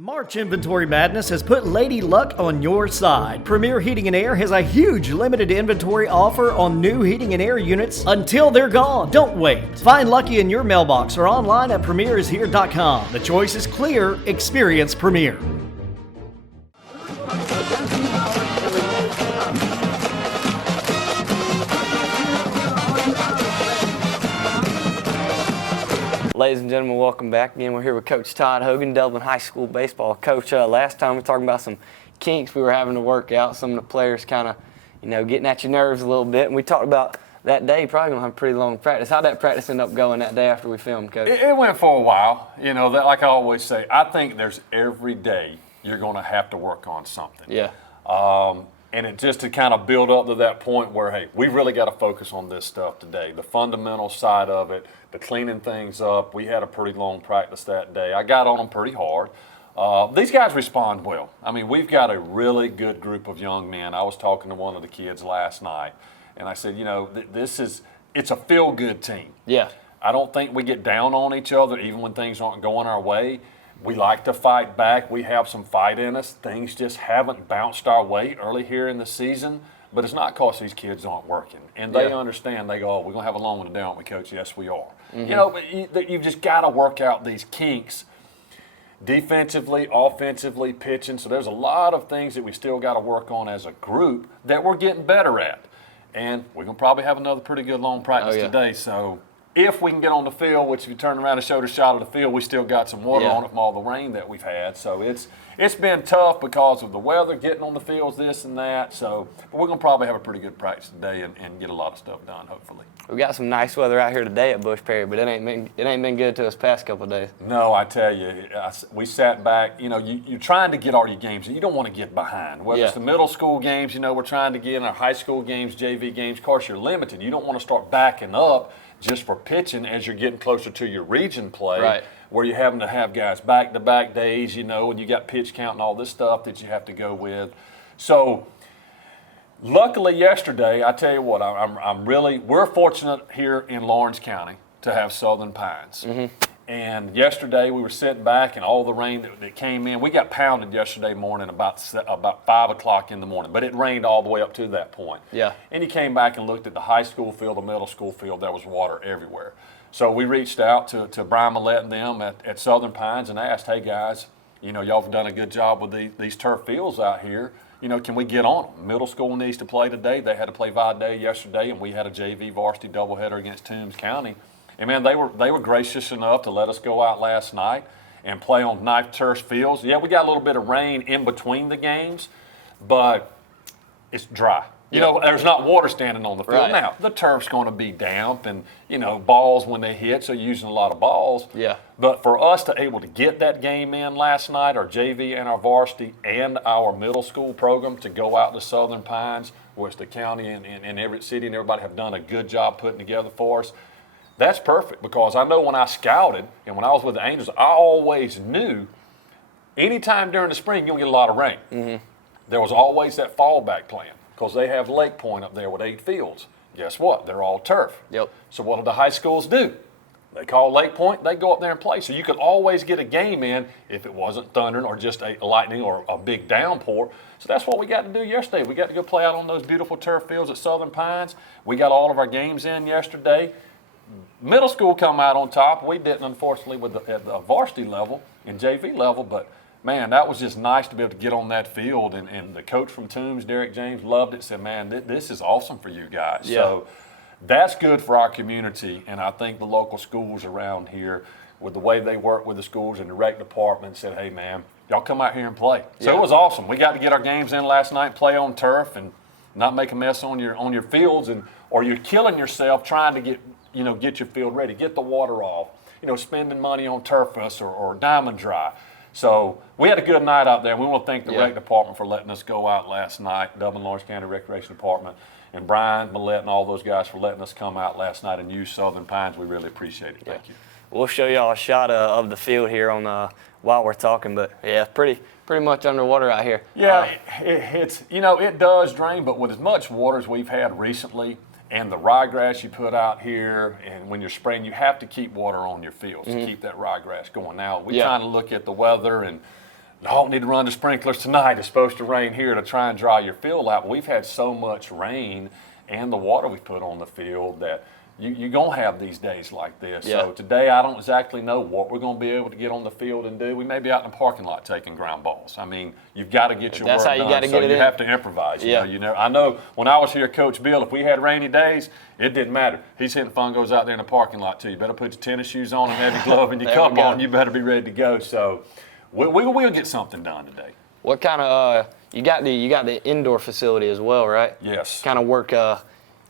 March Inventory Madness has put Lady Luck on your side. Premier Heating and Air has a huge limited inventory offer on new heating and air units until they're gone. Don't wait. Find Lucky in your mailbox or online at premierishere.com. The choice is clear. Experience Premier. Ladies and gentlemen, welcome back again. We're here with Coach Todd Hogan, Dublin High School baseball coach. Last time we talked about some kinks we were having to work out. Some of the players kind of, getting at your nerves a little bit. And we talked about that day probably going to have a pretty long practice. How'd that practice end up going that day after we filmed, Coach? It went for a while. Like I always say, I think there's every day you're going to have to work on something. Yeah. And it just to kind of build up to that point where, hey, we really got to focus on this stuff today. The fundamental side of it, the cleaning things up. We had a pretty long practice that day. I got on them pretty hard. These guys respond well. I mean, we've got a really good group of young men. I was talking to one of the kids last night, and I said, it's a feel-good team. Yeah. I don't think we get down on each other even when things aren't going our way. We like to fight back. We have some fight in us. Things just haven't bounced our way early here in the season, but it's not because these kids aren't working. And they understand. They go, oh, we're going to have a long one today, aren't we, Coach? Yes, we are. Mm-hmm. But you've just got to work out these kinks defensively, offensively, pitching. So there's a lot of things that we still got to work on as a group that we're getting better at. And we're going to probably have another pretty good long practice today. So if we can get on the field, which if you turn around and showed a shot of the field, we still got some water on it from all the rain that we've had. So it's been tough because of the weather, getting on the fields, this and that. So but we're going to probably have a pretty good practice today and get a lot of stuff done, hopefully. We got some nice weather out here today at Bush Perry, but it ain't been good to us past couple of days. No, I tell you, we sat back. You're trying to get all your games. You don't want to get behind. Whether it's the middle school games, we're trying to get in our high school games, JV games. Of course, you're limited. You don't want to start backing up just for pitching as you're getting closer to your region play, where you're having to have guys back-to-back days, and you got pitch count and all this stuff that you have to go with. So luckily yesterday, I tell you what, we're fortunate here in Lawrence County to have Southern Pines. Mm-hmm. And yesterday we were sitting back and all the rain that came in. We got pounded yesterday morning about 5 o'clock in the morning, but it rained all the way up to that point. Yeah. And you came back and looked at the high school field, the middle school field, there was water everywhere. So we reached out to Brian Millette and them at Southern Pines and asked, hey guys, y'all have done a good job with these turf fields out here. Can we get on them? Middle school needs to play today. They had to play Vade yesterday, and we had a JV varsity doubleheader against Toombs County. And man, they were gracious enough to let us go out last night and play on knife turf fields. Yeah, we got a little bit of rain in between the games, but it's dry. There's not water standing on the field. Right. Now, the turf's going to be damp and, balls when they hit, so you're using a lot of balls. Yeah. But for us to able to get that game in last night, our JV and our varsity and our middle school program to go out to Southern Pines, which the county and every city and everybody have done a good job putting together for us, that's perfect because I know when I scouted and when I was with the Angels, I always knew anytime during the spring you'll get a lot of rain. Mm-hmm. There was always that fallback plan because they have Lake Point up there with 8 fields. Guess what? They're all turf. Yep. So what do the high schools do? They call Lake Point, they go up there and play. So you could always get a game in if it wasn't thundering or just a lightning or a big downpour. So that's what we got to do yesterday. We got to go play out on those beautiful turf fields at Southern Pines. We got all of our games in yesterday. Middle school come out on top. We didn't, unfortunately, at the varsity level and JV level, but man, that was just nice to be able to get on that field. And the coach from Toombs, Derek James, loved it, said, man, this is awesome for you guys. Yeah. So that's good for our community. And I think the local schools around here, with the way they work with the schools and the rec department, said, hey, man, y'all come out here and play. So it was awesome. We got to get our games in last night, play on turf, and not make a mess on your fields, or you're killing yourself trying to get your field ready, get the water off, spending money on turfus or diamond dry. So we had a good night out there. We want to thank the rec department for letting us go out last night, Dublin Lawrence County Recreation Department, and Brian Millette and all those guys for letting us come out last night and use Southern Pines. We really appreciate it. Thank you. We'll show y'all a shot of the field here on while we're talking, but yeah, pretty much underwater out here. Yeah, it does drain, but with as much water as we've had recently, and the ryegrass you put out here, and when you're spraying, you have to keep water on your fields to keep that ryegrass going. Now, we're trying to look at the weather and don't need to run the sprinklers tonight. It's supposed to rain here to try and dry your field out. But we've had so much rain and the water we put on the field that you're going to have these days like this. Yeah. So today I don't exactly know what we're going to be able to get on the field and do. We may be out in the parking lot taking ground balls. I mean, you've got to get your That's work how you done, gotta so get it you in. have to improvise. Yeah. You know, I know when I was here, Coach Bill, if we had rainy days, it didn't matter. He's hitting fungos out there in the parking lot too. You better put your tennis shoes on and heavy glove and your There we cup go. on. You better be ready to go. So we'll get something done today. What kind of you got the indoor facility as well, right? Yes. Kind of work.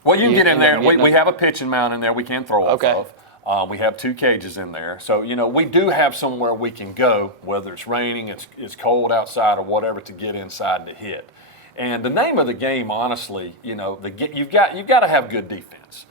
Well, you can get in end there. up We getting have a pitching mound in there we can throw off Okay. of. We have 2 cages in there. So, you know, we do have somewhere we can go, whether it's raining, it's cold outside or whatever, to get inside to hit. And the name of the game, honestly, you know, you've got to have good defense.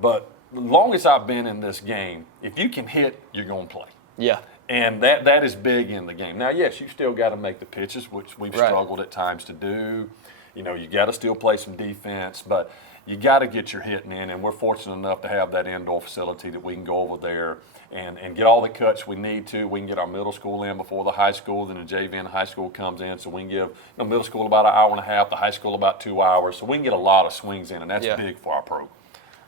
But the longest I've been in this game, if you can hit, you're going to play. Yeah. And that is big in the game. Now, yes, you still got to make the pitches, which we've Right. struggled at times to do. You know, you got to still play some defense, but you got to get your hitting in. And we're fortunate enough to have that indoor facility that we can go over there and get all the cuts we need to. We can get our middle school in before the high school, then the JV and high school comes in. So we can give middle school about an hour and a half, the high school about 2 hours. So we can get a lot of swings in, and that's Yeah. big for our program.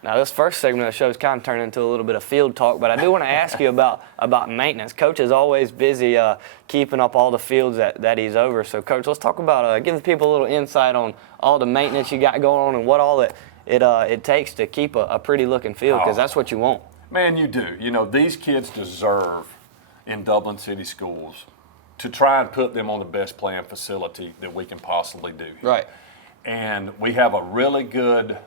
Now, this first segment of the show is kind of turned into a little bit of field talk, but I do want to ask you about maintenance. Coach is always busy keeping up all the fields that he's over. So, Coach, let's talk about give the people a little insight on all the maintenance you got going on and what all it takes to keep a pretty looking field, because that's what you want. Man, you do. You know, these kids deserve in Dublin City schools to try and put them on the best playing facility that we can possibly do here. Right. And we have a really good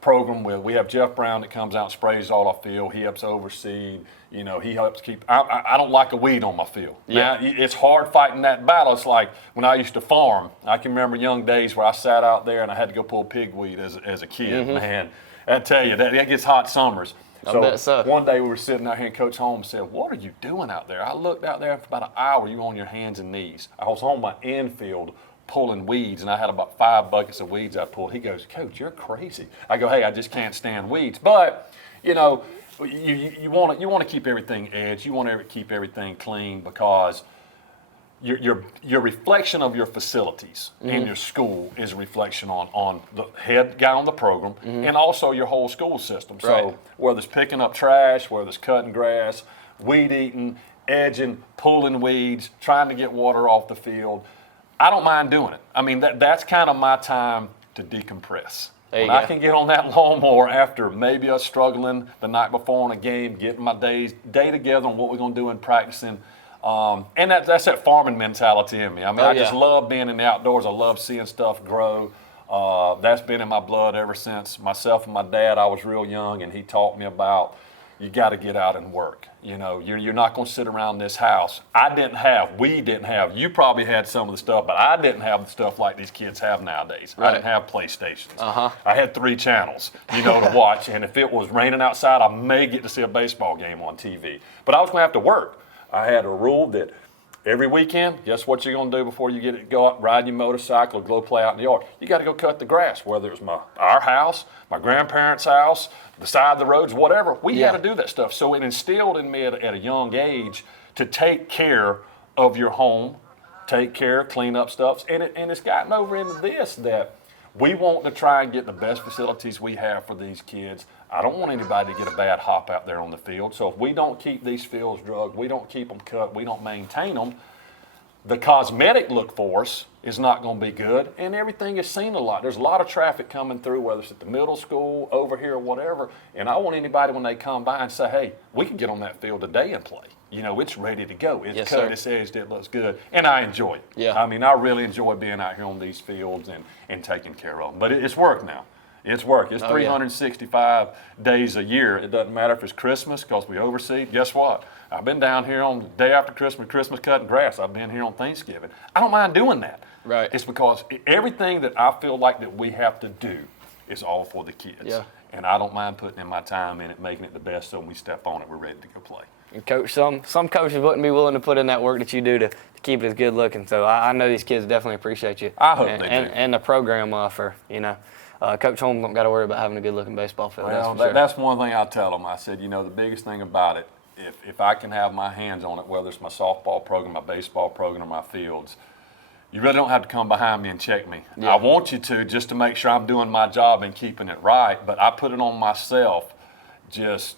program with, we have Jeff Brown that comes out and sprays all our field. He helps oversee, you know, he helps keep, I don't like a weed on my field. Yeah. Now, it's hard fighting that battle. It's like when I used to farm, I can remember young days where I sat out there and I had to go pull pigweed as a kid, man. I tell you, that gets hot summers. I bet so. One day we were sitting out here and Coach Holmes said, "What are you doing out there?" I looked out there for about an hour, you on your hands and knees. I was on my infield pulling weeds, and I had about 5 buckets of weeds I pulled. He goes, "Coach, you're crazy." I go, "Hey, I just can't stand weeds." But, you know, you want to keep everything edged. You want to keep everything clean, because your reflection of your facilities in your school is a reflection on the head guy on the program and also your whole school system. So Right. whether it's picking up trash, whether it's cutting grass, weed eating, edging, pulling weeds, trying to get water off the field, I don't mind doing it. I mean, that's kind of my time to decompress. There you When I go. can get on that lawnmower after maybe us struggling the night before on a game, getting my day together on what we're going to do in practicing. And that's that farming mentality in me. I mean, I just love being in the outdoors. I love seeing stuff grow. That's been in my blood ever since myself and my dad. I was real young, and he taught me about you got to get out and work. You know, you're not going to sit around this house. We didn't have. You probably had some of the stuff, but I didn't have the stuff like these kids have nowadays. Right. I didn't have PlayStations. I had 3 channels, you know, to watch. And if it was raining outside, I may get to see a baseball game on TV. But I was going to have to work. I had a rule that every weekend, guess what you're going to do before you go out, ride your motorcycle, or go play out in the yard? You got to go cut the grass, whether it's our house, my grandparents' house, the side of the roads, whatever. We had to do that stuff. So it instilled in me at a young age to take care of your home, clean up stuff. And it's gotten over into this that we want to try and get the best facilities we have for these kids. I don't want anybody to get a bad hop out there on the field. So if we don't keep these fields drugged, we don't keep them cut, we don't maintain them, the cosmetic look for us is not going to be good, and everything is seen a lot. There's a lot of traffic coming through, whether it's at the middle school, over here, or whatever, and I want anybody when they come by and say, "Hey, we can get on that field today and play. You know, it's ready to go. It's Yes, cut, sir. it's edged, it looks good," and I enjoy it. Yeah. I mean, I really enjoy being out here on these fields and taking care of them. But it's work now. It's work. It's 365 days a year. It doesn't matter if it's Christmas, because we oversee. Guess what? I've been down here on the day after Christmas cutting grass. I've been here on Thanksgiving. I don't mind doing that. Right. It's because everything that I feel like that we have to do is all for the kids. Yeah. And I don't mind putting in my time in it, making it the best, so when we step on it, we're ready to go play. And Coach, some coaches wouldn't be willing to put in that work that you do to keep it as good looking. So I know these kids definitely appreciate you. I hope they do. And the program for, Coach Holmes don't got to worry about having a good looking baseball field. Well, that's for sure. that's one thing I tell them. I said, the biggest thing about it if I can have my hands on it, whether it's my softball program, my baseball program, or my fields, you really don't have to come behind me and check me. Yeah. I want you to, just to make sure I'm doing my job and keeping it right, but I put it on myself. Just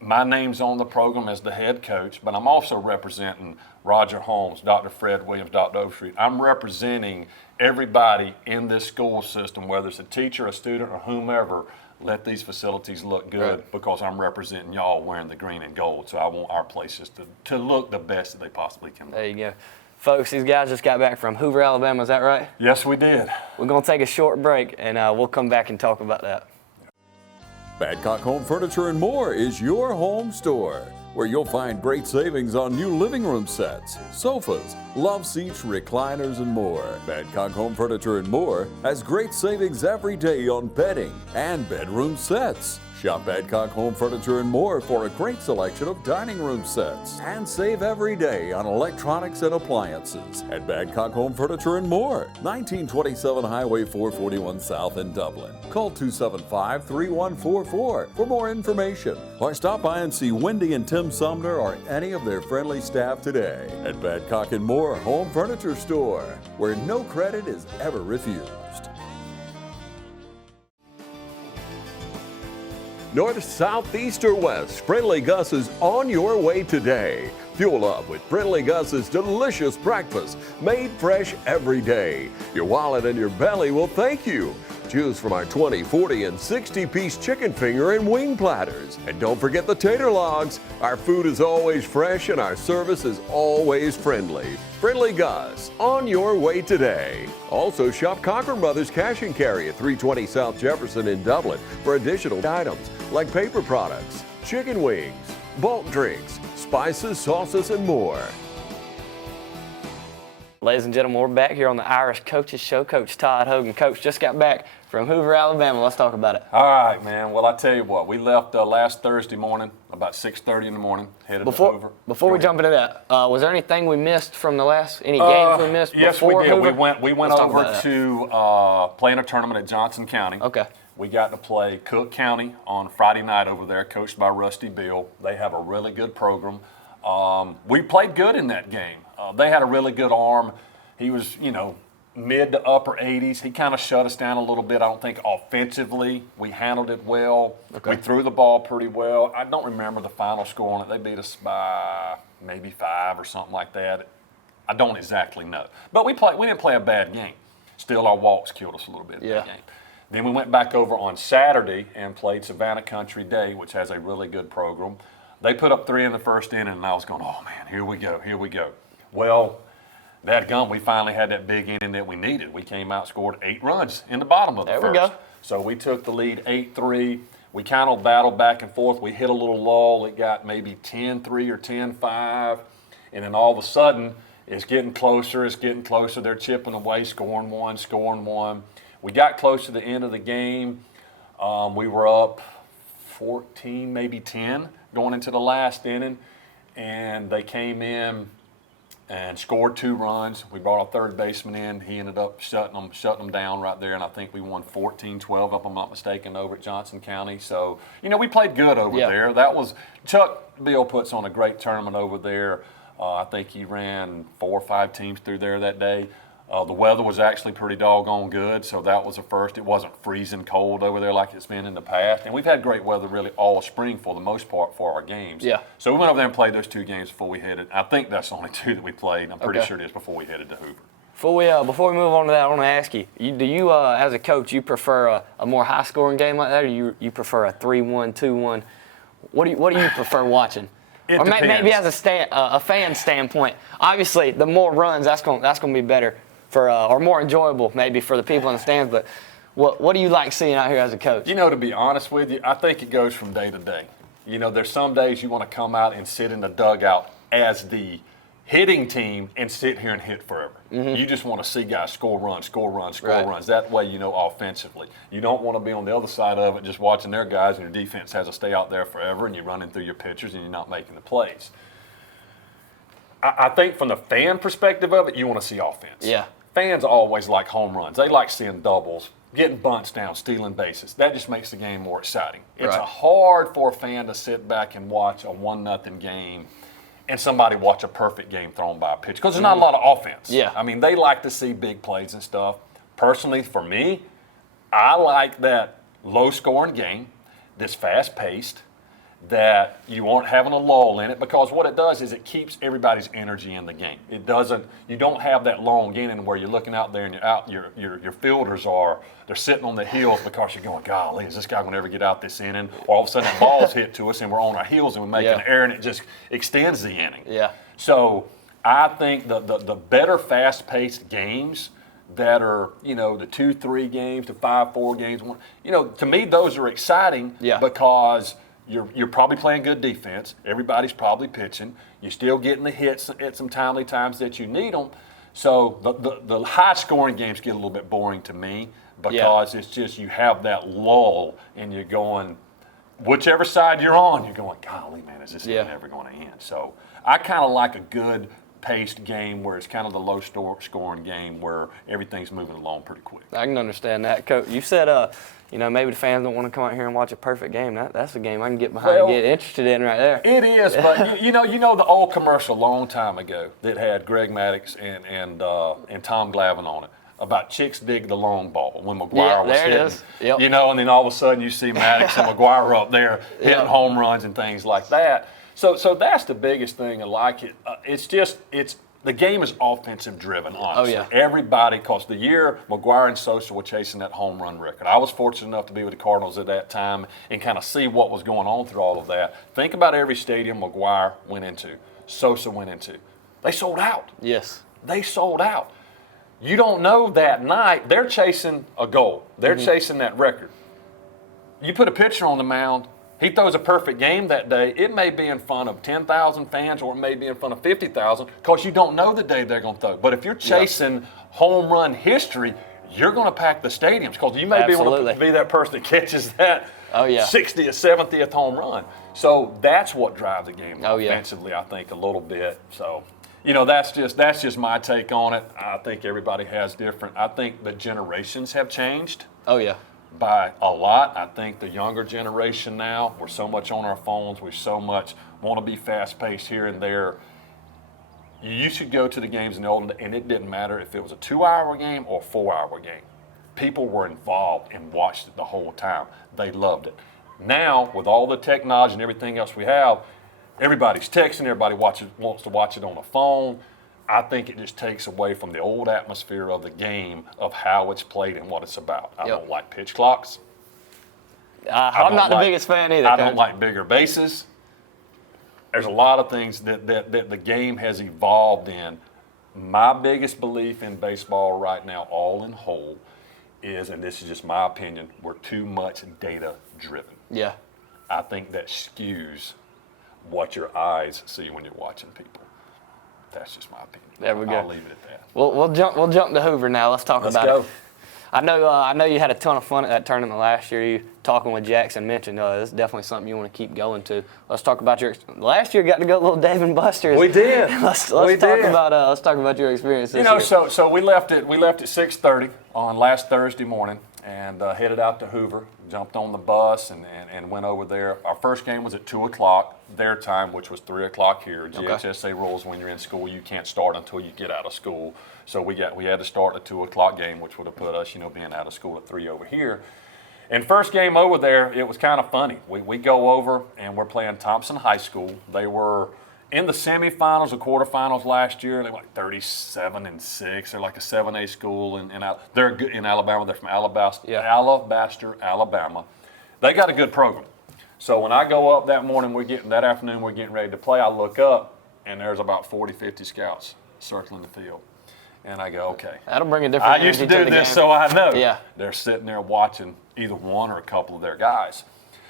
my name's on the program as the head coach, but I'm also representing Roger Holmes, Dr. Fred Williams, Dr. Overstreet. I'm representing everybody in this school system, whether it's a teacher, a student, or whomever. Let these facilities look good because I'm representing y'all wearing the green and gold. So I want our places to look the best that they possibly can look. There you go. Folks, these guys just got back from Hoover, Alabama. Is that right? Yes, we did. We're going to take a short break, and we'll come back and talk about that. Badcock Home Furniture and More is your home store, where you'll find great savings on new living room sets, sofas, love seats, recliners, and more. Badcock Home Furniture and More has great savings every day on bedding and bedroom sets. Shop Badcock Home Furniture and More for a great selection of dining room sets. And save every day on electronics and appliances at Badcock Home Furniture and More, 1927 Highway 441 South in Dublin. Call 275-3144 for more information, or stop by and see Wendy and Tim Sumner or any of their friendly staff today at Badcock and More Home Furniture Store, where no credit is ever refused. North, south, east, or west, Friendly Gus is on your way today. Fuel up with Friendly Gus's delicious breakfast, made fresh every day. Your wallet and your belly will thank you. Choose from our 20, 40, and 60-piece chicken finger and wing platters. And don't forget the tater logs. Our food is always fresh and our service is always friendly. Friendly Gus, on your way today. Also shop Cochran Brothers Cash and Carry at 320 South Jefferson in Dublin for additional items like paper products, chicken wings, bulk drinks, spices, sauces, and more. Ladies and gentlemen, we're back here on the Irish Coaches Show. Coach Todd Hogan. Coach just got back from Hoover, Alabama. Let's talk about it. All right, man. Well, I tell you what, we left last Thursday morning, about 6:30 in the morning, headed to Hoover. Before we jump into that, was there anything we missed from the any games we missed yes, before we did. Hoover? We went over to playing a tournament at Johnson County. Okay. We got to play Cook County on Friday night over there, coached by Rusty Bill. They have a really good program. We played good in that game. They had a really good arm. He was, mid to upper 80s. He kind of shut us down a little bit. I don't think offensively we handled it well. Okay. We threw the ball pretty well. I don't remember the final score on it. They beat us by maybe 5 or something like that. I don't exactly know. But we didn't play a bad game. Still, our walks killed us a little bit in that game. Then we went back over on Saturday and played Savannah Country Day, which has a really good program. They put up 3 in the first inning, and I was going, oh, man, here we go. Well, dadgum, we finally had that big inning that we needed. We came out, scored 8 runs in the bottom of the first. There we go. So we took the lead 8-3. We kind of battled back and forth. We hit a little lull. It got maybe 10-3 or 10-5. And then all of a sudden, it's getting closer. They're chipping away, scoring one. We got close to the end of the game. We were up 14, maybe 10 going into the last inning. And they came in and scored 2 runs. We brought our third baseman in. He ended up shutting them down right there, and I think we won 14-12, if I'm not mistaken, over at Johnson County. So, we played good over there. That was Chuck Bill puts on a great tournament over there. I think he ran 4 or 5 teams through there that day. The weather was actually pretty doggone good, so that was a first. It wasn't freezing cold over there like it's been in the past. And we've had great weather really all spring for the most part for our games. Yeah. So we went over there and played those 2 games before we headed. I think that's the only 2 that we played. I'm pretty sure it is before we headed to Hoover. Before we move on to that, I want to ask you, do you as a coach, you prefer a more high-scoring game like that, or you prefer a 3-1, 2-1? What do you prefer watching? Or maybe as a fan standpoint. Obviously, the more runs, that's going to be better. Or more enjoyable maybe for the people in the stands, but what do you like seeing out here as a coach? To be honest with you, I think it goes from day to day. There's some days you want to come out and sit in the dugout as the hitting team and sit here and hit forever. Mm-hmm. You just want to see guys score runs. That way, offensively. You don't want to be on the other side of it just watching their guys and your defense has to stay out there forever and you're running through your pitchers and you're not making the plays. I think from the fan perspective of it, you want to see offense. Yeah. Fans always like home runs. They like seeing doubles, getting bunts down, stealing bases. That just makes the game more exciting. It's Right. hard for a fan to sit back and watch a 1-0 game and somebody watch a perfect game thrown by a pitch because there's not a lot of offense. Yeah. I mean, they like to see big plays and stuff. Personally, for me, I like that low-scoring game that's fast-paced, that you aren't having a lull in it, because what it does is it keeps everybody's energy in the game. It doesn't. You don't have that long inning where you're looking out there and your fielders they're sitting on the heels because you're going, golly, is this guy going to ever get out this inning? Or all of a sudden the ball's hit to us and we're on our heels and we make an error and it just extends the inning. Yeah. So I think the better fast-paced games that are, the 2-3 games, the 5-4 games, to me those are exciting because you're probably playing good defense. Everybody's probably pitching. You're still getting the hits at some timely times that you need them. So the high-scoring games get a little bit boring to me because it's just you have that lull and you're going, whichever side you're on, you're going, golly, man, is this game ever going to end? So I kind of like a good paced game where it's kind of the low scoring game where everything's moving along pretty quick. I can understand that, Coach. You said, maybe the fans don't want to come out here and watch a perfect game. That's a game I can get behind and get interested in right there. It is, but you know the old commercial a long time ago that had Greg Maddux and Tom Glavine on it about chicks dig the long ball when McGuire was hitting. It is. Yep. And then all of a sudden you see Maddux and McGuire up there hitting home runs and things like that. So that's the biggest thing I like it. It's the game is offensive driven, honestly. Oh, yeah. Everybody, because the year McGuire and Sosa were chasing that home run record. I was fortunate enough to be with the Cardinals at that time and kind of see what was going on through all of that. Think about every stadium McGuire went into, Sosa went into. They sold out. Yes. They sold out. You don't know that night. They're chasing a goal. They're chasing that record. You put a pitcher on the mound, he throws a perfect game that day, it may be in front of 10,000 fans or it may be in front of 50,000 because you don't know the day they're going to throw. But if you're chasing home run history, you're going to pack the stadiums because you may be able to be that person that catches that 60th, 70th home run. So that's what drives the game offensively, I think, a little bit. So, that's just my take on it. I think everybody has different. I think the generations have changed. Oh, yeah. By a lot. I think the younger generation now, we're so much on our phones, we so much want to be fast-paced here and there. You should go to the games in the old, and it didn't matter if it was a 2-hour game or a 4-hour game. People were involved and watched it the whole time. They loved it. Now, with all the technology and everything else we have, everybody's texting, everybody wants to watch it on the phone. I think it just takes away from the old atmosphere of the game of how it's played and what it's about. I don't like pitch clocks. I'm not the biggest fan either. I don't like bigger bases. There's a lot of things that the game has evolved in. My biggest belief in baseball right now, all in whole, is, and this is just my opinion, we're too much data driven. Yeah. I think that skews what your eyes see when you're watching people. That's just my opinion. There we go. I'll leave it at that. We'll jump to Hoover now. Let's talk about it. I know you had a ton of fun at that tournament last year. You talking with Jackson mentioned this is definitely something you want to keep going to. Let's talk about last year. Got to go to little Dave and Buster's. We did. Let's talk about your experience this year. So we left at 6:30 on last Thursday morning and headed out to Hoover. Jumped on the bus and went over there. Our first game was at 2:00 their time, which was 3:00 here. GHSA rules when you're in school, you can't start until you get out of school. So we had to start a 2:00 game, which would have put us, being out of school at 3 over here. And first game over there, it was kind of funny. We go over and we're playing Thompson High School. They were in the semifinals or quarterfinals last year. They were like 37-6. They're like a 7A school, and they're good in Alabama. They're from Alabaster, Alabama. They got a good program. So when I go up that afternoon, we're getting ready to play. I look up, and there's about 40, 50 scouts circling the field. And I go, okay. That'll bring a different I used to do this, so I know. Yeah. They're sitting there watching either one or a couple of their guys.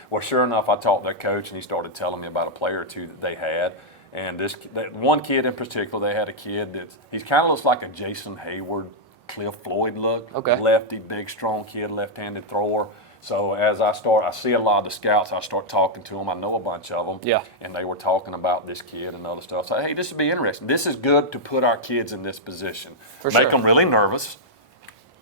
Well, sure enough, I talked to their coach, and he started telling me about a player or two that they had. And that one kid in particular, they had a kid he kind of looks like a Jason Hayward, Cliff Floyd look. Okay. Lefty, big, strong kid, left-handed thrower. So as I see a lot of the scouts, I start talking to them. I know a bunch of them. Yeah. And they were talking about this kid and other stuff. So, hey, this would be interesting. This is good to put our kids in this position. For sure. Make them really nervous.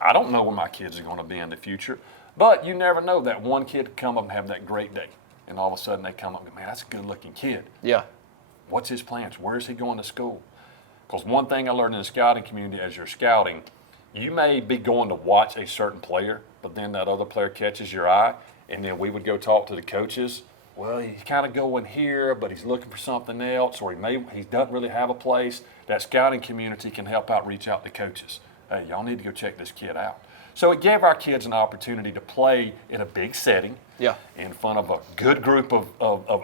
I don't know where my kids are going to be in the future, but you never know. That one kid could come up and have that great day, and all of a sudden they come up and go, man, that's a good-looking kid. Yeah. What's his plans? Where is he going to school? Because one thing I learned in the scouting community as you're scouting, you may be going to watch a certain player, but then that other player catches your eye, and then we would go talk to the coaches. Well, he's kind of going here, but he's looking for something else, or he doesn't really have a place. That scouting community can help out, reach out to coaches. Hey, y'all need to go check this kid out. So it gave our kids an opportunity to play in a big setting, in front of a good group of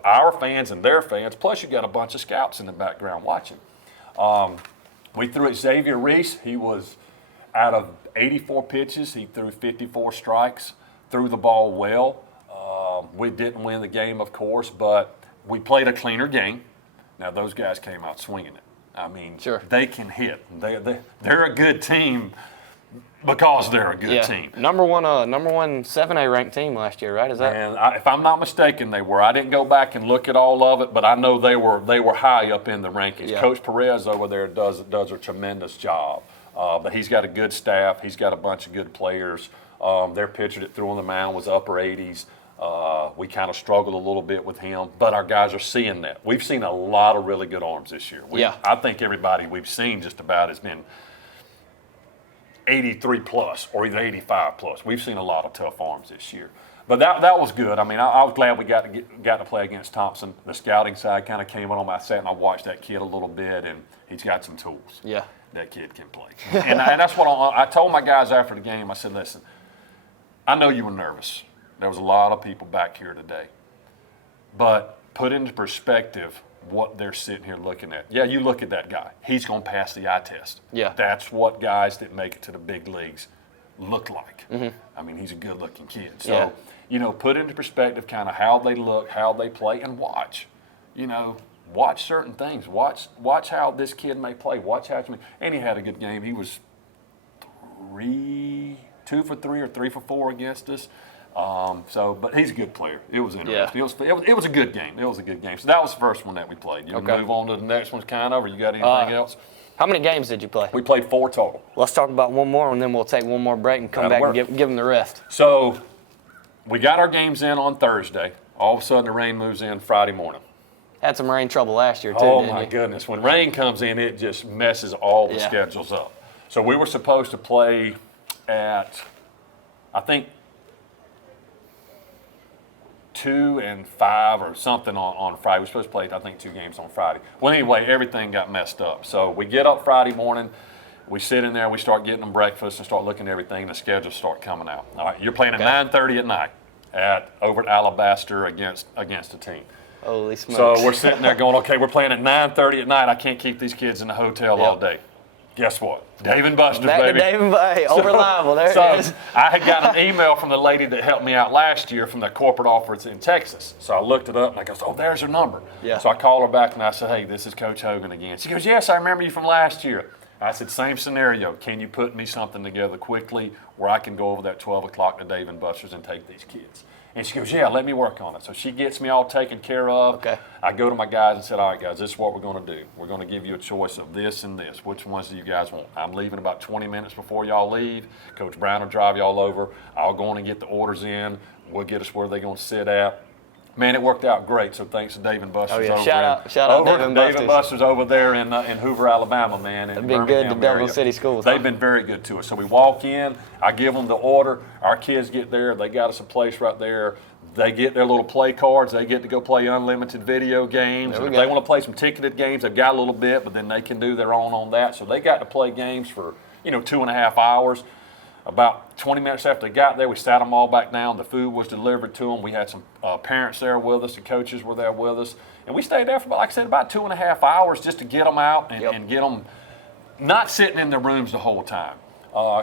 our fans and their fans. Plus, you got a bunch of scouts in the background watching. We threw at Xavier Reese. He was out of 84 pitches. He threw 54 strikes, threw the ball well. We didn't win the game, of course, but we played a cleaner game. Now, those guys came out swinging it. I mean, they can hit. They're a good team because they're a good team. Number one 7A ranked team last year, right? Is that? And if I'm not mistaken, they were. I didn't go back and look at all of it, but I know they were high up in the rankings. Yeah. Coach Perez over there does a tremendous job. But he's got a good staff. He's got a bunch of good players. Their pitcher that threw on the mound was upper 80s. We kind of struggled a little bit with him, but our guys are seeing that. We've seen a lot of really good arms this year. I think everybody we've seen just about has been 83 plus or either 85 plus. We've seen a lot of tough arms this year. But that was good. I mean, I was glad we got to play against Thompson. The scouting side kind of came on. I sat and I watched that kid a little bit, and he's got some tools. Yeah. That kid can play. And that's what I told my guys after the game. I said, listen, I know you were nervous. There was a lot of people back here today. But put into perspective what they're sitting here looking at. Yeah, you look at that guy. He's going to pass the eye test. Yeah. That's what guys that make it to the big leagues look like. I mean, he's a good-looking kid. So, put into perspective kind of how they look, how they play, and watch. Watch certain things. Watch how this kid may play. Watch how and he had a good game. He was 2 for 3 or 3 for 4 against us. But he's a good player. It was interesting. Yeah. It was a good game. It was a good game. So that was the first one that we played. You want to move on to the next one, kind of, or you got anything else? How many games did you play? We played 4 total. Let's talk about one more, and then we'll take one more break and come back and give them the rest. So we got our games in on Thursday. All of a sudden, the rain moves in Friday morning. Had some rain trouble last year, too, Oh, my goodness. When rain comes in, it just messes all the schedules up. So we were supposed to play at, I think, 2 and 5 or something on Friday. We were supposed to play, I think, 2 games on Friday. Well, anyway, everything got messed up. So we get up Friday morning. We sit in there. We start getting them breakfast and start looking at everything. And the schedules start coming out. All right, you're playing at 9:30 at night over at Alabaster against a team. Holy smokes. So we're sitting there going, okay, we're playing at 9:30 at night. I can't keep these kids in the hotel all day. Guess what? Dave and Buster's, back baby. To Dave and Buster's. Over Liable. There it is. I had got an email from the lady that helped me out last year from the corporate office in Texas. So I looked it up and I goes, oh, there's her number. Yeah. So I called her back and I said, hey, this is Coach Hogan again. She goes, yes, I remember you from last year. I said, same scenario. Can you put me something together quickly where I can go over that 12 o'clock to Dave and Buster's and take these kids? And she goes, yeah, let me work on it. So she gets me all taken care of. Okay. I go to my guys and said, all right, guys, this is what we're going to do. We're going to give you a choice of this and this. Which ones do you guys want? I'm leaving about 20 minutes before y'all leave. Coach Brown will drive y'all over. I'll go in and get the orders in. We'll get us where they're going to sit at. Man, it worked out great. So thanks to Dave and Buster's. Oh, yeah. Over Shout out Dave and Buster's over there in Hoover, Alabama, man. They've been good to Dublin City schools. They've been very good to us. So we walk in. I give them the order. Our kids get there. They got us a place right there. They get their little play cards. They get to go play unlimited video games. And if they want to play some ticketed games, they've got a little bit, but then they can do their own on that. So they got to play games for, 2.5 hours. About 20 minutes after they got there, we sat them all back down. The food was delivered to them. We had some parents there with us. The coaches were there with us. And we stayed there for, like I said, about 2.5 hours just to get them out and get them not sitting in their rooms the whole time.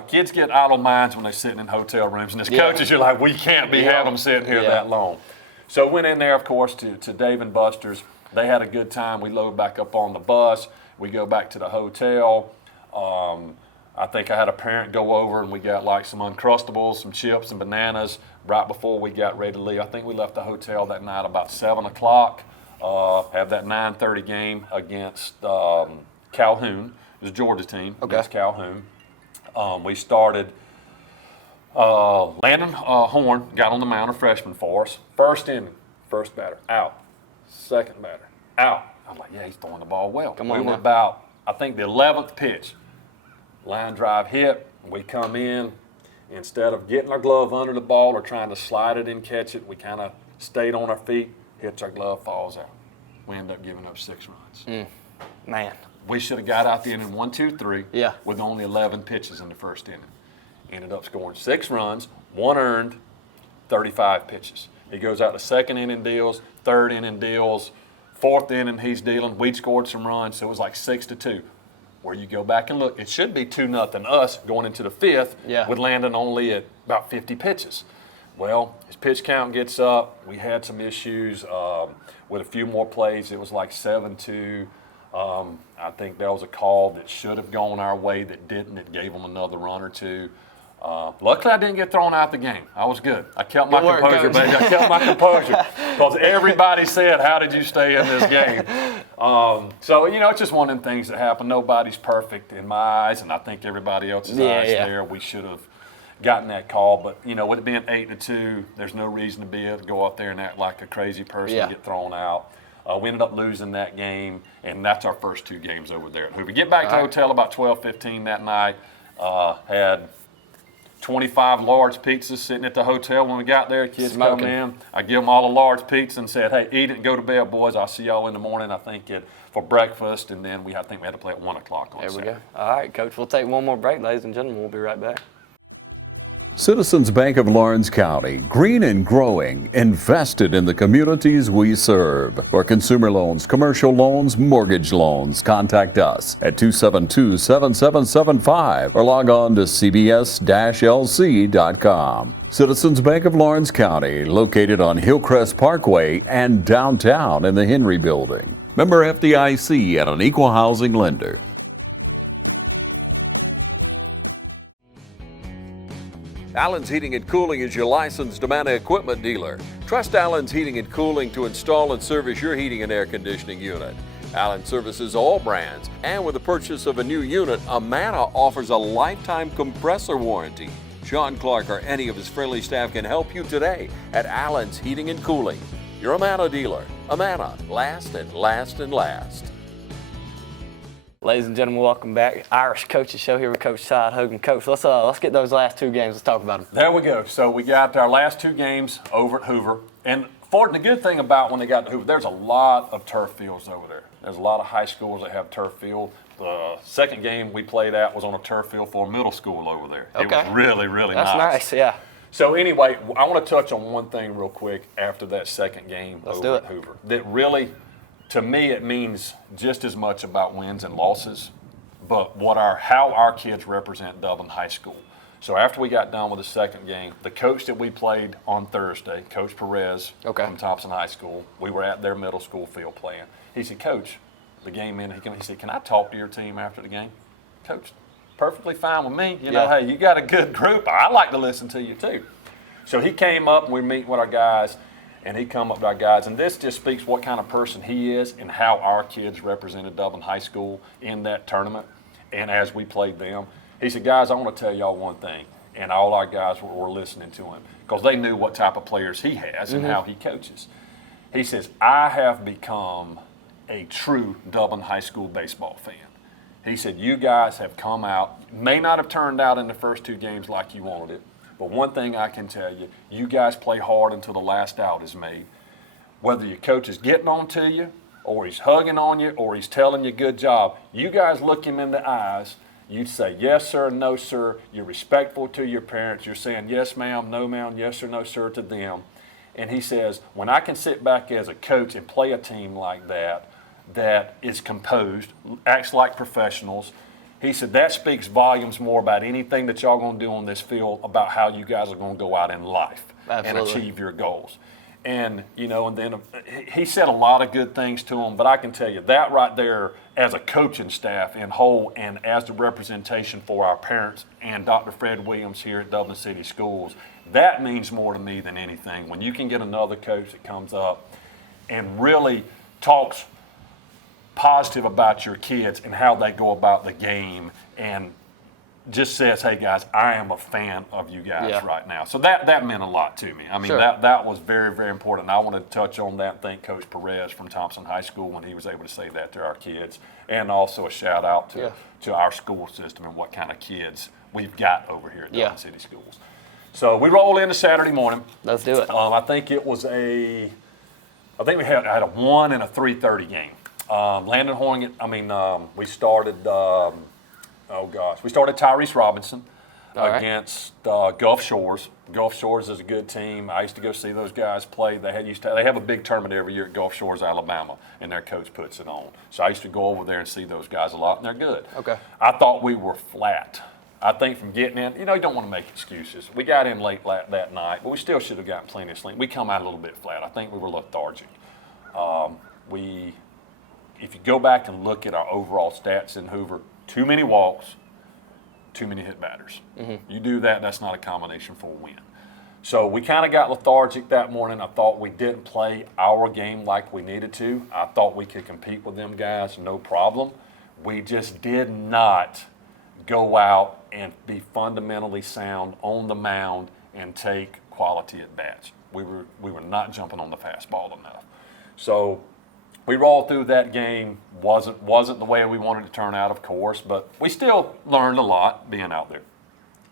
Kids get idle minds when they're sitting in hotel rooms. And as coaches, you're like, we can't be having them sitting here that long. So went in there, of course, to Dave and Buster's. They had a good time. We load back up on the bus. We go back to the hotel. I think I had a parent go over and we got like some Uncrustables, some chips and bananas right before we got ready to leave. I think we left the hotel that night about 7 o'clock. Have that 9:30 game against Calhoun. It was Georgia's team against Calhoun. We started Landon Horn got on the mound, a freshman for us. First inning, first batter, out. Second batter, out. I'm like, yeah, he's throwing the ball well. Come on we were now. about, I think, the 11th pitch. Line drive hit. We come in. Instead of getting our glove under the ball or trying to slide it and catch it, we kind of stayed on our feet, hits our glove, falls out. We end up giving up 6 runs. Man. We should have got out the inning 1, 2, 3 Yeah. with only 11 pitches in the first inning. Ended up scoring 6 runs, 1 earned, 35 pitches. He goes out to second inning deals, third inning deals, fourth inning he's dealing. We'd scored some runs, so it was like 6-2. Where you go back and look, it should be 2-0 us going into the fifth with Landon only at about 50 pitches. Well, his pitch count gets up. We had some issues with a few more plays. It was like 7-2. I think that was a call that should have gone our way that didn't. It gave them another run or two. Luckily, I didn't get thrown out the game. I was good. I kept my composure, baby. I kept my composure because everybody said, how did you stay in this game? So, it's just one of them things that happen. Nobody's perfect in my eyes, and I think everybody else's eyes there. We should have gotten that call. But, with it being 8-2, there's no reason to be able to go out there and act like a crazy person and get thrown out. We ended up losing that game, and that's our first 2 games over there at Hoover. Get back to the hotel about 12:15 that night. Had 25 large pizzas sitting at the hotel when we got there. Kids come in. I give them all a large pizza and said, hey, eat it and go to bed, boys. I'll see y'all in the morning, I think, for breakfast. And then I think we had to play at 1 o'clock on Saturday. There we go. All right, Coach. We'll take one more break, ladies and gentlemen. We'll be right back. Citizens Bank of Lawrence County, green and growing, invested in the communities we serve. For consumer loans, commercial loans, mortgage loans, contact us at 272-7775 or log on to cbs-lc.com. Citizens Bank of Lawrence County, located on Hillcrest Parkway and downtown in the Henry Building. Member FDIC and an equal housing lender. Allen's Heating and Cooling is your licensed Amana equipment dealer. Trust Allen's Heating and Cooling to install and service your heating and air conditioning unit. Allen services all brands, and with the purchase of a new unit, Amana offers a lifetime compressor warranty. Sean Clark or any of his friendly staff can help you today at Allen's Heating and Cooling. Your Amana dealer. Amana, last and last and last. Ladies and gentlemen, welcome back. Irish Coaches Show here with Coach Todd Hogan. Coach, let's get those last 2 games. Let's talk about them. There we go. So we got our last 2 games over at Hoover. And the good thing about when they got to Hoover, there's a lot of turf fields over there. There's a lot of high schools that have turf field. The second game we played at was on a turf field for a middle school over there. Okay. It was really, really nice. That's nice, yeah. So anyway, I want to touch on one thing real quick after that second game over at Hoover. That really, to me, it means just as much about wins and losses, but how our kids represent Dublin High School. So after we got done with the second game, the coach that we played on Thursday, Coach Perez from Thompson High School, we were at their middle school field playing. He said, Coach, the game ended. He said, can I talk to your team after the game? Coach, perfectly fine with me. Hey, you got a good group. I like to listen to you too. So he came up and we meet with our guys. And he come up to our guys, and this just speaks what kind of person he is and how our kids represented Dublin High School in that tournament and as we played them. He said, guys, I want to tell y'all one thing, and all our guys were listening to him because they knew what type of players he has and how he coaches. He says, I have become a true Dublin High School baseball fan. He said, you guys have come out, may not have turned out in the first 2 games like you wanted it, but one thing I can tell you, you guys play hard until the last out is made. Whether your coach is getting on to you, or he's hugging on you, or he's telling you good job, you guys look him in the eyes, you say yes sir, no sir, you're respectful to your parents, you're saying yes ma'am, no ma'am, yes or no sir to them. And he says, when I can sit back as a coach and play a team like that is composed, acts like professionals, he said, that speaks volumes more about anything that y'all going to do on this field about how you guys are going to go out in life and achieve your goals. And, and then he said a lot of good things to them, but I can tell you that right there as a coaching staff in whole and as the representation for our parents and Dr. Fred Williams here at Dublin City Schools, that means more to me than anything. When you can get another coach that comes up and really talks positive about your kids and how they go about the game and just says, hey guys, I am a fan of you guys Yeah. right now. So that meant a lot to me. I mean, Sure. that was very, very important. I want to touch on that and thank Coach Perez from Thompson High School when he was able to say that to our kids. And also a shout out to our school system and what kind of kids we've got over here at Dillon City Schools. So we roll into Saturday morning. Let's do it. I think it was I think we had a 1 and a 3:30 game. Landon Horgan, we started, we started Tyrese Robinson against Gulf Shores. Gulf Shores is a good team. I used to go see those guys play. They have a big tournament every year at Gulf Shores, Alabama, and their coach puts it on. So I used to go over there and see those guys a lot, and they're good. Okay. I thought we were flat. I think from getting in, you don't want to make excuses. We got in late that night, but we still should have gotten plenty of sleep. We come out a little bit flat. I think we were lethargic. If you go back and look at our overall stats in Hoover, too many walks, too many hit batters. You do that, that's not a combination for a win. So we kind of got lethargic that morning. I thought we didn't play our game like we needed to. I thought we could compete with them guys, no problem. We just did not go out and be fundamentally sound on the mound and take quality at bats. We were not jumping on the fastball enough. So we rolled through that game. Wasn't the way we wanted to turn out, of course, but we still learned a lot being out there.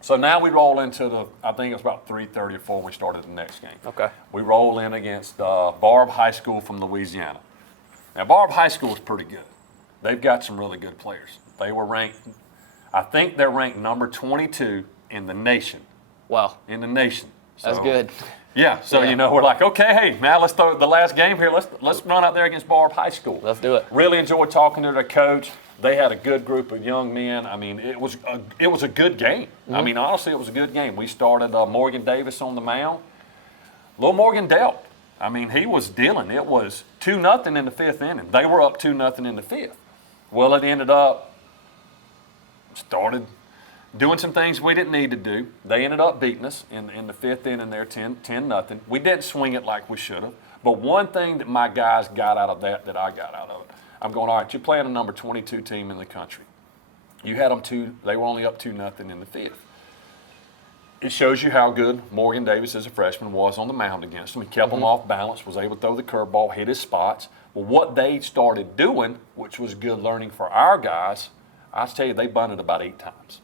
So now we roll into I think it was about 3:30 or 4 when we started the next game. Okay. We roll in against Barb High School from Louisiana. Now, Barb High School is pretty good. They've got some really good players. They were ranked, I think they're ranked number 22 in the nation. Wow. In the nation. That's So, good. Yeah, so we're like, okay, hey, now let's throw the last game here. Let's run out there against Barb High School. Let's do it. Really enjoyed talking to their coach. They had a good group of young men. I mean, it was a good game. I mean, honestly, it was a good game. We started Morgan Davis on the mound. Little Morgan dealt. I mean, he was dealing. It was 2-0 in the 5th inning. They were up 2-0 in the 5th. Well, it ended up started doing some things we didn't need to do. They ended up beating us in the 5th inning there, 10-0. We didn't swing it like we should have. But one thing that my guys got out of that I got out of it, I'm going, all right, you're playing a number 22 team in the country. You had them they were only up 2-0 in the 5th. It shows you how good Morgan Davis as a freshman was on the mound against them. He kept them off balance, was able to throw the curveball, hit his spots. Well, what they started doing, which was good learning for our guys, I tell you, they bunted about 8 times.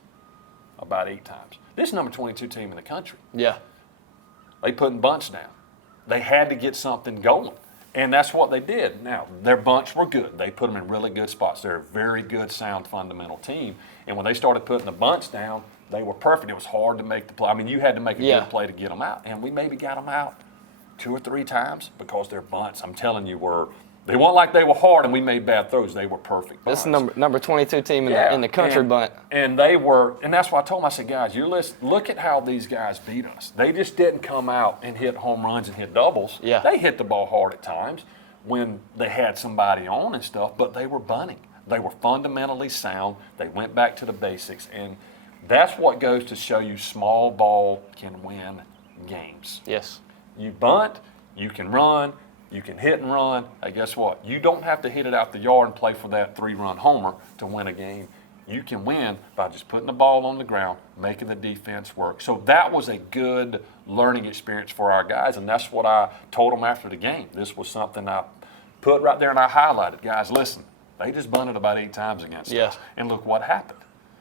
About 8 times. This is number 22 team in the country. Yeah. They putting bunts down. They had to get something going, and that's what they did. Now, their bunts were good. They put them in really good spots. They're a very good, sound, fundamental team, and when they started putting the bunts down, they were perfect. It was hard to make the play. I mean, you had to make a good play to get them out, and we maybe got them out 2 or 3 times because their bunts, I'm telling you, they weren't like they were hard and we made bad throws. They were perfect bunts. This is number 22 team in the country bunt. And they were, and that's why I told them, I said, guys, look at how these guys beat us. They just didn't come out and hit home runs and hit doubles. Yeah. They hit the ball hard at times when they had somebody on and stuff, but they were bunting. They were fundamentally sound. They went back to the basics, and that's what goes to show you small ball can win games. Yes. You bunt, you can run, you can hit and run. Hey, guess what? You don't have to hit it out the yard and play for that 3-run homer to win a game. You can win by just putting the ball on the ground, making the defense work. So that was a good learning experience for our guys, and that's what I told them after the game. This was something I put right there and I highlighted. Guys, listen, they just bunted about 8 times against us, and look what happened.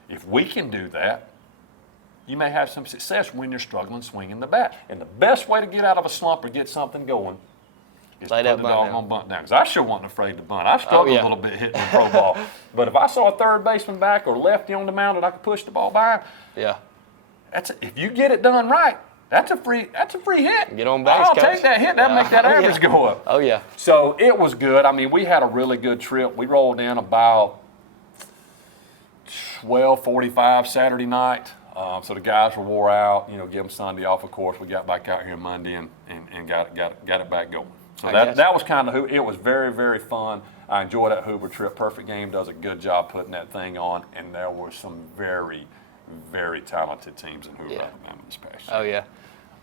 If we can do that, you may have some success when you're struggling swinging the bat. And the best way to get out of a slump or get something going is put the doggone bunt down. Because I sure wasn't afraid to bunt. I struggled a little bit hitting the pro ball. But if I saw a third baseman back or lefty on the mound that I could push the ball by, if you get it done right, that's a free hit. Get on base, I'll coach. take that hit. That'll make that average go up. Oh, yeah. So it was good. I mean, we had a really good trip. We rolled in about 12:45 Saturday night. So the guys were wore out. Give them Sunday off, of course. We got back out here Monday and got it back going. So that was kind of it was very, very fun. I enjoyed that Hoover trip. Perfect Game does a good job putting that thing on, and there were some very, very talented teams in Hoover, Alabama this past year. Oh, yeah.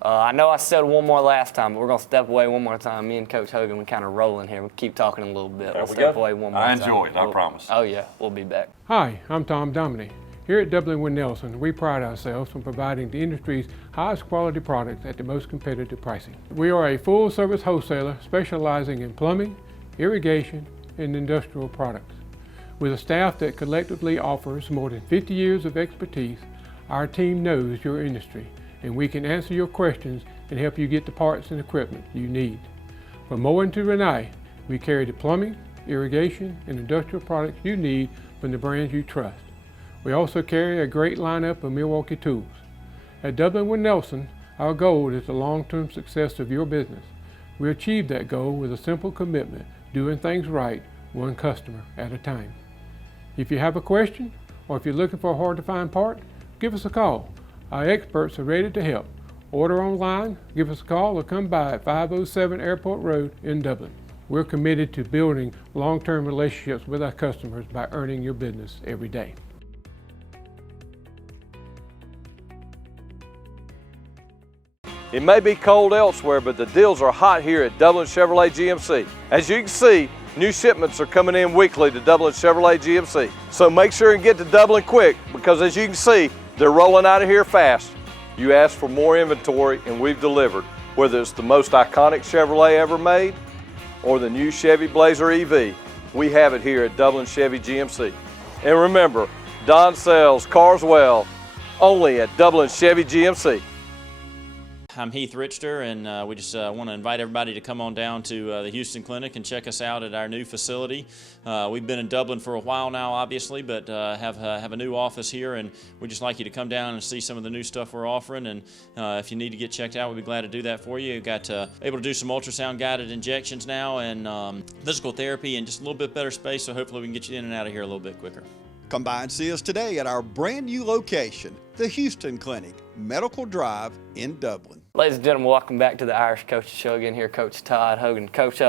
I know I said one more last time, but we're going to step away one more time. Me and Coach Hogan, we're kind of rolling here. We'll keep talking a little bit. We'll step away one more time. I enjoy it, I promise. Oh, yeah. We'll be back. Hi, I'm Tom Dominy. Here at Dublin & Nelson, we pride ourselves on providing the industry's highest quality products at the most competitive pricing. We are a full-service wholesaler specializing in plumbing, irrigation, and industrial products. With a staff that collectively offers more than 50 years of expertise, our team knows your industry, and we can answer your questions and help you get the parts and equipment you need. From mowing to Renee, we carry the plumbing, irrigation, and industrial products you need from the brands you trust. We also carry a great lineup of Milwaukee tools. At Dublin & Nelson, our goal is the long-term success of your business. We achieve that goal with a simple commitment, doing things right, one customer at a time. If you have a question, or if you're looking for a hard-to-find part, give us a call. Our experts are ready to help. Order online, give us a call, or come by at 507 Airport Road in Dublin. We're committed to building long-term relationships with our customers by earning your business every day. It may be cold elsewhere, but the deals are hot here at Dublin Chevrolet GMC. As you can see, new shipments are coming in weekly to Dublin Chevrolet GMC. So make sure and get to Dublin quick, because as you can see, they're rolling out of here fast. You asked for more inventory and we've delivered, whether it's the most iconic Chevrolet ever made or the new Chevy Blazer EV. We have it here at Dublin Chevy GMC. And remember, Don sells cars well, only at Dublin Chevy GMC. I'm Heath Richter, and we just want to invite everybody to come on down to the Houston Clinic and check us out at our new facility. We've been in Dublin for a while now, obviously, but have a new office here, and we'd just like you to come down and see some of the new stuff we're offering. And if you need to get checked out, we'd be glad to do that for you. We've got able to do some ultrasound guided injections now, and physical therapy, and just a little bit better space, so hopefully we can get you in and out of here a little bit quicker. Come by and see us today at our brand new location, the Houston Clinic, Medical Drive in Dublin. Ladies and gentlemen, welcome back to the Irish Coaches Show again. Here, Coach Todd Hogan. Coach,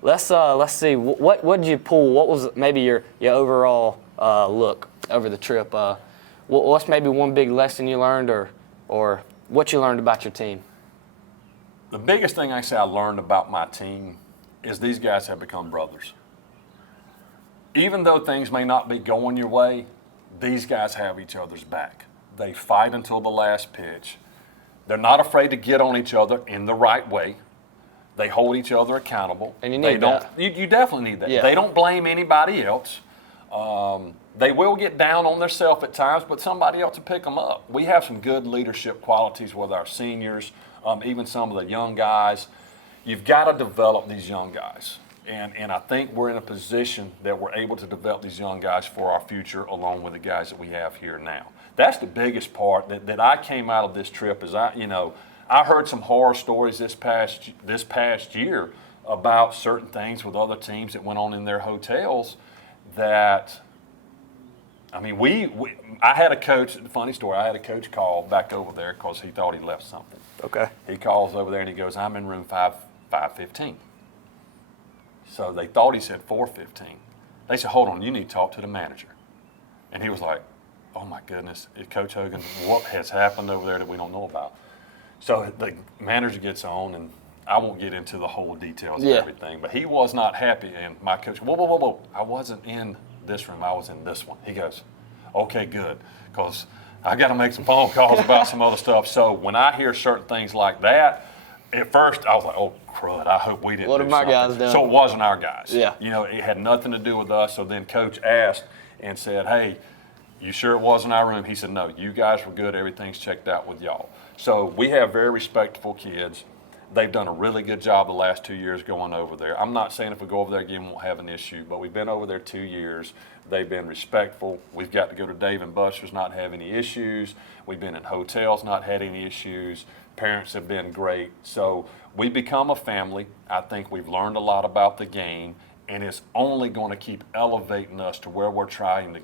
let's see. What did you pull? What was maybe your overall look over the trip? What's maybe one big lesson you learned, or what you learned about your team? The biggest thing I learned about my team is these guys have become brothers. Even though things may not be going your way, these guys have each other's back. They fight until the last pitch. They're not afraid to get on each other in the right way. They hold each other accountable. And you need that. You definitely need that. Yeah. They don't blame anybody else. They will get down on themselves at times, but somebody else will pick them up. We have some good leadership qualities with our seniors, even some of the young guys. You've got to develop these young guys. And I think we're in a position that we're able to develop these young guys for our future, along with the guys that we have here now. That's the biggest part that I came out of this trip. Is I heard some horror stories this past year about certain things with other teams that went on in their hotels. That, I mean, I had a coach. Funny story. I had a coach call back over there because he thought he left something. Okay. He calls over there and he goes, "I'm in room 515. So they thought he said 415. They said, "Hold on, you need to talk to the manager." And he was like, "Oh my goodness, Coach Hogan, what has happened over there that we don't know about?" So the manager gets on, and I won't get into the whole details of everything, but he was not happy. And my coach, whoa, I wasn't in this room, I was in this one. He goes, "Okay, good, because I got to make some phone calls about some other stuff." So when I hear certain things like that, at first I was like, "Oh crud, I hope we didn't." What do have my something. guys done? So it wasn't our guys. Yeah. It had nothing to do with us. So then Coach asked and said, "Hey, you sure it wasn't our room?" He said, "No, you guys were good. Everything's checked out with y'all." So we have very respectful kids. They've done a really good job the last 2 years going over there. I'm not saying if we go over there again, we won't have an issue, but we've been over there 2 years. They've been respectful. We've got to go to Dave & Buster's, not have any issues. We've been in hotels, not had any issues. Parents have been great. So we become a family. I think we've learned a lot about the game, and it's only going to keep elevating us to where we're trying to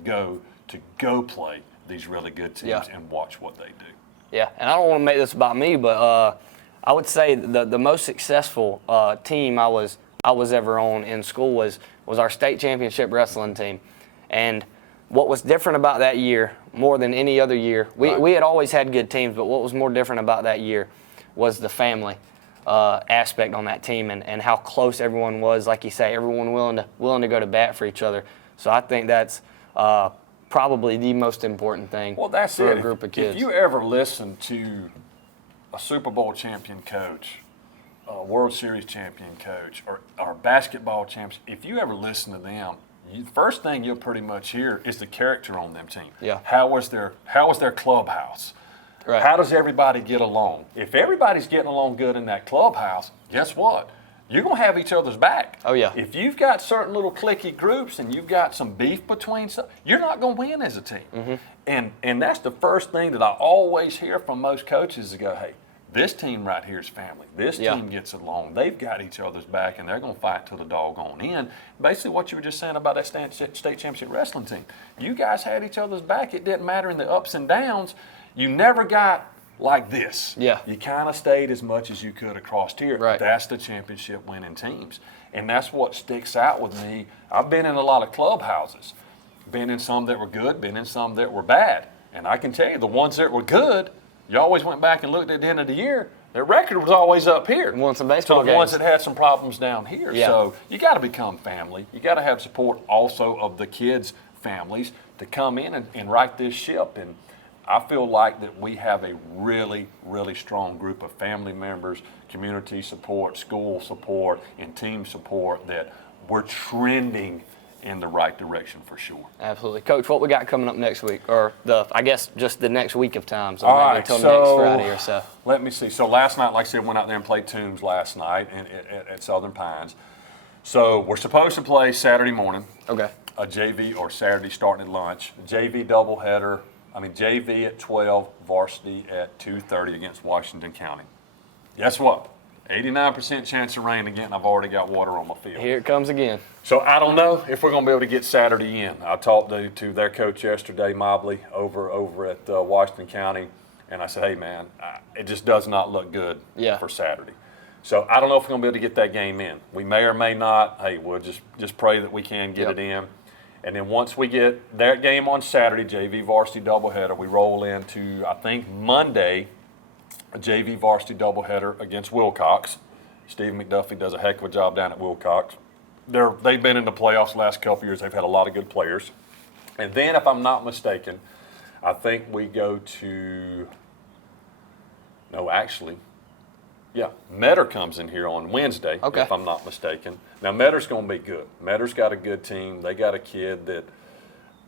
go play these really good teams and watch what they do. Yeah, and I don't want to make this about me, but I would say the most successful team I was ever on in school was our state championship wrestling team. And what was different about that year, more than any other year, we had always had good teams, but what was more different about that year was the family aspect on that team, and how close everyone was. Like you say, everyone willing to go to bat for each other. So I think that's probably the most important thing for a group of kids. If you ever listen to a Super Bowl champion coach, a World Series champion coach, or basketball champions, if you ever listen to them, the first thing you'll pretty much hear is the character on them team. Yeah. How was their clubhouse? Right. How does everybody get along? If everybody's getting along good in that clubhouse, guess what? You're going to have each other's back. Oh, yeah. If you've got certain little cliquey groups and you've got some beef between some, you're not going to win as a team. And that's the first thing that I always hear from most coaches is go, hey, this team right here is family. This team gets along. They've got each other's back, and they're going to fight till the doggone end. Basically, what you were just saying about that state championship wrestling team. You guys had each other's back. It didn't matter in the ups and downs. You never got like this. Yeah. You kind of stayed as much as you could across here. Right. That's the championship winning teams. And that's what sticks out with me. I've been in a lot of clubhouses. Been in some that were good, been in some that were bad. And I can tell you, the ones that were good, you always went back and looked at the end of the year, their record was always up here. Won some baseball to the games. ones that had some problems down here. Yeah. So you got to become family. You got to have support also of the kids' families to come in and right this ship. And I feel like that we have a really, really strong group of family members, community support, school support, and team support that we're trending in the right direction for sure. Absolutely. Coach, what we got coming up next week? Or I guess just the next week of time, so All maybe right, until so next Friday or so. Let me see. So last night, like I said, went out there and played Toombs last night at Southern Pines. So we're supposed to play Saturday morning. Okay. A JV or Saturday starting at lunch. JV doubleheader. JV at 12, varsity at 2:30 against Washington County. Guess what? 89% chance of rain again. I've already got water on my field. Here it comes again. So I don't know if we're going to be able to get Saturday in. I talked to their coach yesterday, Mobley, over at Washington County, and I said, hey, man, it just does not look good for Saturday. So I don't know if we're going to be able to get that game in. We may or may not. Hey, we'll just pray that we can get it in. And then once we get that game on Saturday, JV varsity doubleheader, we roll into, I think, Monday, a JV varsity doubleheader against Wilcox. Steve McDuffie does a heck of a job down at Wilcox. They've been in the playoffs the last couple of years. They've had a lot of good players. And then, if I'm not mistaken, I think we go to, Metter comes in here on Wednesday, if I'm not mistaken. Now, Metter's going to be good. Metter's got a good team. They got a kid that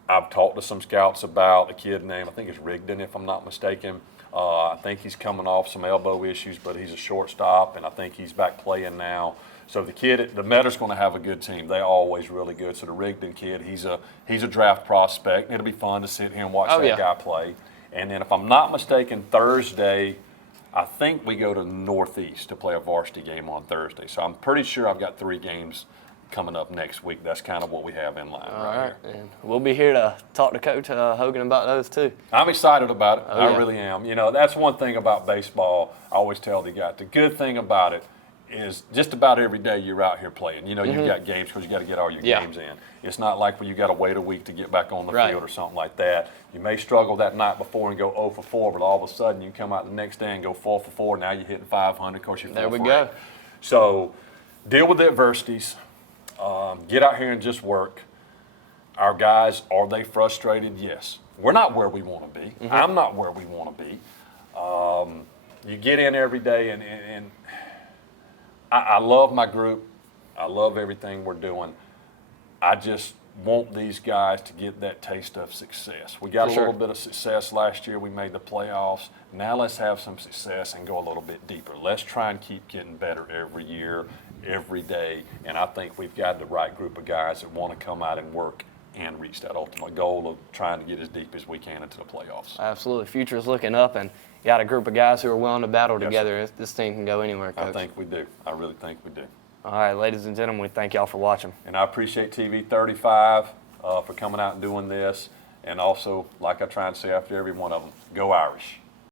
I've talked to some scouts about, a kid named, I think it's Rigdon, if I'm not mistaken. I think he's coming off some elbow issues, but he's a shortstop, and I think he's back playing now. So the Metter's going to have a good team. They're always really good. So the Rigdon kid, he's a draft prospect. It'll be fun to sit here and watch that guy play. And then if I'm not mistaken, Thursday, I think we go to Northeast to play a varsity game on Thursday. So I'm pretty sure I've got 3 games coming up next week. That's kind of what we have in line. All right. And we'll be here to talk to Coach Hogan about those too. I'm excited about it. I really am. That's one thing about baseball. I always tell the guys, the good thing about it is just about every day you're out here playing. You've got games because you got to get all your games in. It's not like when you got to wait a week to get back on the field or something like that. You may struggle that night before and go 0 for 4, but all of a sudden you come out the next day and go 4 for 4. Now you're hitting 500 because you're 4 there we for go. 8. So deal with the adversities. Get out here and just work. Our guys, are they frustrated? Yes. We're not where we want to be. I'm not where we want to be. You get in every day, and I love my group. I love everything we're doing. I just want these guys to get that taste of success. We got a little bit of success last year. We made the playoffs. Now let's have some success and go a little bit deeper. Let's try and keep getting better every year, every day. And I think we've got the right group of guys that want to come out and work and reach that ultimate goal of trying to get as deep as we can into the playoffs. Absolutely. Future's looking up, and you got a group of guys who are willing to battle together. This team can go anywhere, Coach. I think we do. I really think we do. All right, ladies and gentlemen, we thank y'all for watching. And I appreciate TV 35 for coming out and doing this. And also, like I try and say after every one of them, go Irish.